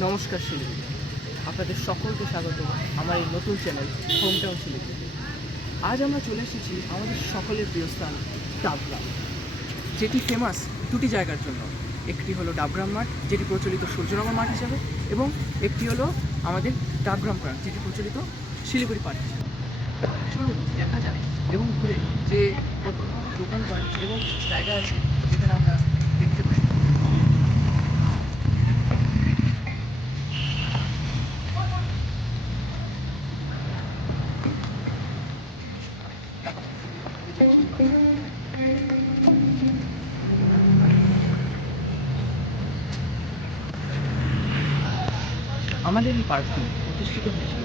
নমস্কার শিলিগুড়ি, আপনাদের সকলকে স্বাগত আমার এই নতুন চ্যানেল হোম টাউন শিলিগুড়ি। আজ আমরা চলে এসেছি আমাদের সকলের প্রিয় স্থান ডাবগ্রাম, যেটি ফেমাস দুটি জায়গার জন্য। একটি হলো ডাবগ্রাম মাঠ, যেটি প্রচলিত সূর্যনগর মাঠ হিসাবে, এবং একটি হলো আমাদের ডাবগ্রাম পার্ক, যেটি প্রচলিত শিলিগুড়ি পার্ক হিসাবে। চলুন দেখা যায় এবং ঘুরে যে কত দোকানপাট এবং জায়গা আছে যেখানে আমরা দেখতে পাই। আমাদের এই পার্কটি প্রতিষ্ঠিত হয়েছিল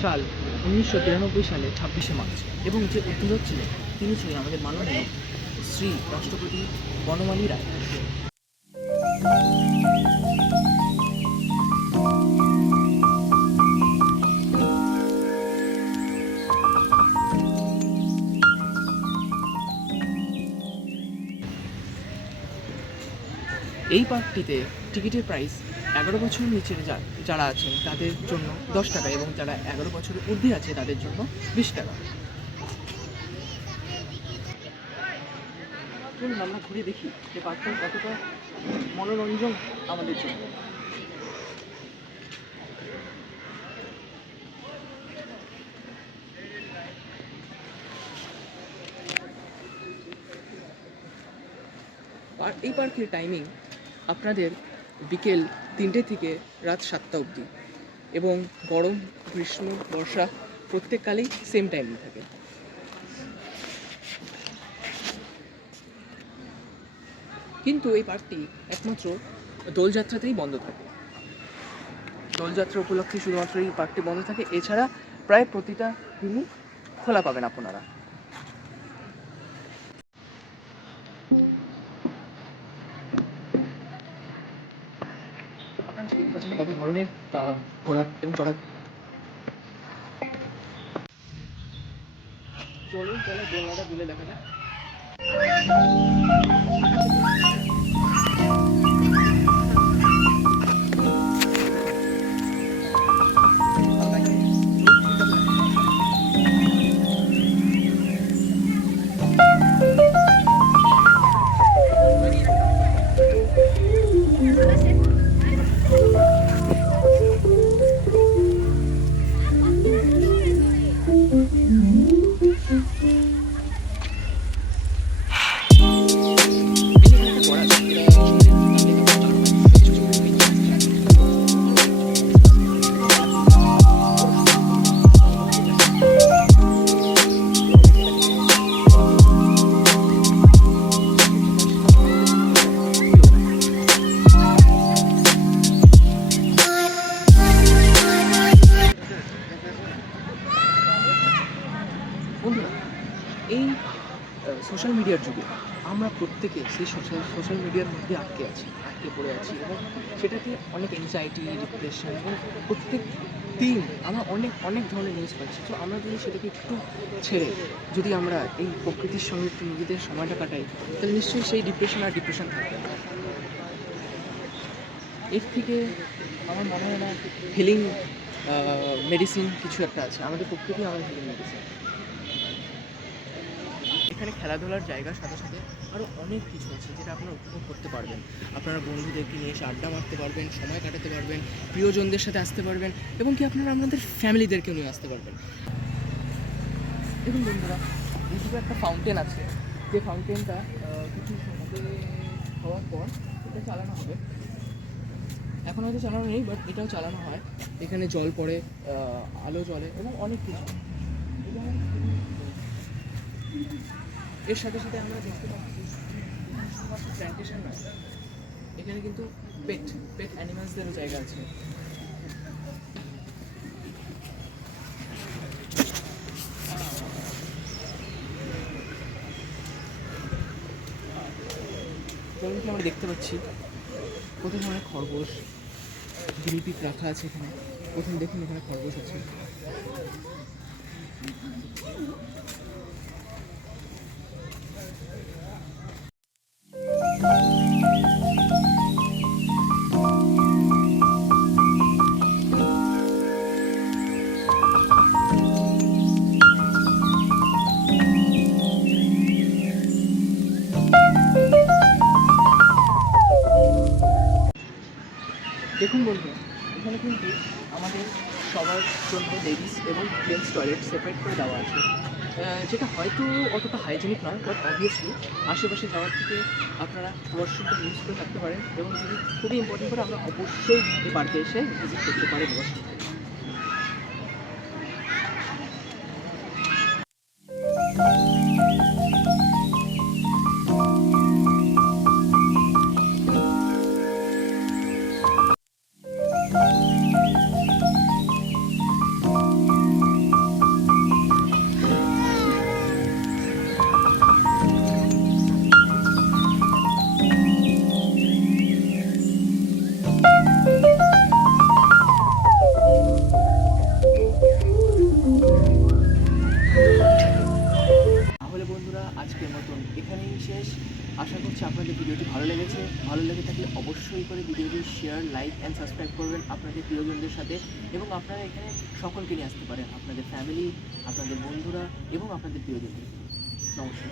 সাল 1993 সালে 26শে মার্চ, এবং যে উদ্বোধক ছিলেন তিনি ছিলেন আমাদের মাননীয় শ্রী রাষ্ট্রপতি বনমালী রায়। এই পার্কটিতে টিকিটের প্রাইস 11 বছরের নিচে যারা আছেন তাদের জন্য 10 টাকা, এবং যারা 11 বছরের ঊর্ধ্বে আছে তাদের জন্য 20 টাকা। চলুন আমরা ঘুরে দেখি যে পার্কটা কতটা মনোরঞ্জন আমাদের জন্য। আর এই পার্কের টাইমিং আপনাদের বিকেল 3টে থেকে রাত 7টা অবধি, এবং গরম, গ্রীষ্ম, বর্ষা প্রত্যেককালেই সেম টাইমিং থাকে। কিন্তু এই পার্কটি একমাত্র দোলযাত্রাতেই বন্ধ থাকে। দোলযাত্রা উপলক্ষে শুধুমাত্র এই পার্কটি বন্ধ থাকে, এছাড়া প্রায় প্রতিটা দিনই খোলা পাবেন আপনারা। কত ধরনের ঘোড়া এবং চড়া। চলুন তাহলে দোলনাটা দুলে দেখা যাক। বন্ধুরা, এই সোশ্যাল মিডিয়ার যুগে আমরা প্রত্যেকে সেই সোশ্যাল মিডিয়ার মধ্যে আটকে পড়ে আছি, এবং সেটাতে অনেক এনজাইটি, ডিপ্রেশন, এবং প্রত্যেক দিন আমরা অনেক ধরনের নিউজ পাচ্ছি। তো আমরা যদি সেটাকে একটু ছেড়ে যদি আমরা এই প্রকৃতির সঙ্গে একটু নিজেদের সময়টা কাটাই, তাহলে নিশ্চয়ই সেই ডিপ্রেশন থাকবে না। এর থেকে আমার মনে হয় না হিলিং মেডিসিন কিছু একটা আছে। আমাদের প্রকৃতি আমাদের হিলিং মেডিসিন। এখানে খেলাধুলার জায়গার সাথে সাথে আরও অনেক কিছু আছে যেটা আপনারা উপভোগ করতে পারবেন। আপনারা বন্ধুদেরকে নিয়ে এসে আড্ডা মারতে পারবেন, সময় কাটাতে পারবেন, প্রিয়জনদের সাথে আসতে পারবেন, এবং কি আপনারা আপনাদের ফ্যামিলিদেরকেও নিয়ে আসতে পারবেন। দেখুন বন্ধুরা, এইদিকে একটা ফাউন্টেন আছে, যে ফাউন্টেনটা কিছু সময় হওয়ার পর এটা চালানো হবে। এখন হয়তো চালানো নেই, বাট এটাও চালানো হয়। এখানে জল পড়ে, আলো জ্বলে, এবং অনেক কিছু। এর সাথে সাথে আমরা দেখতে পাচ্ছি প্ল্যান্টেশন নয়, এখানে কিন্তু পেট অ্যানিমালসদেরও জায়গা আছে। যেমন কি আমরা দেখতে পাচ্ছি কত ধরনের খরগোশ, গিনিপিগ রাখা আছে এখানে। প্রথম দেখুন এখানে খরগোশ আছে। দেখুন বন্ধুরা, এখানে কিন্তু আমাদের সবার জন্য লেডিস এবং জেন্টস টয়লেট সেপারেট করে দেওয়া আছে, যেটা হয়তো অতটা হাইজেনিক নয়, বাট অবভিয়াসলি আশেপাশে যাওয়ার থেকে আপনারা ওয়াশরুমটা ইউজ করে থাকতে পারেন, এবং যদি খুবই ইম্পর্টেন্ট করে আমরা অবশ্যই এই পার্কে এসে ভিজিট করতে পারেন ওয়াশরুম। তাহলে বন্ধুরা, আজকের মতন এখানেই শেষ। আশা করছি আপনাদের ভিডিওটি ভালো লেগেছে। ভালো লেগে থাকলে অবশ্যই করে ভিডিওটি শেয়ার, লাইক অ্যান্ড সাবস্ক্রাইব করবেন আপনাদের প্রিয়জনদের সাথে, এবং আপনারা এখানে সকলকে নিয়ে আসতে পারেন, আপনাদের ফ্যামিলি, আপনাদের বন্ধুরা এবং আপনাদের প্রিয়জনদের। নমস্কার।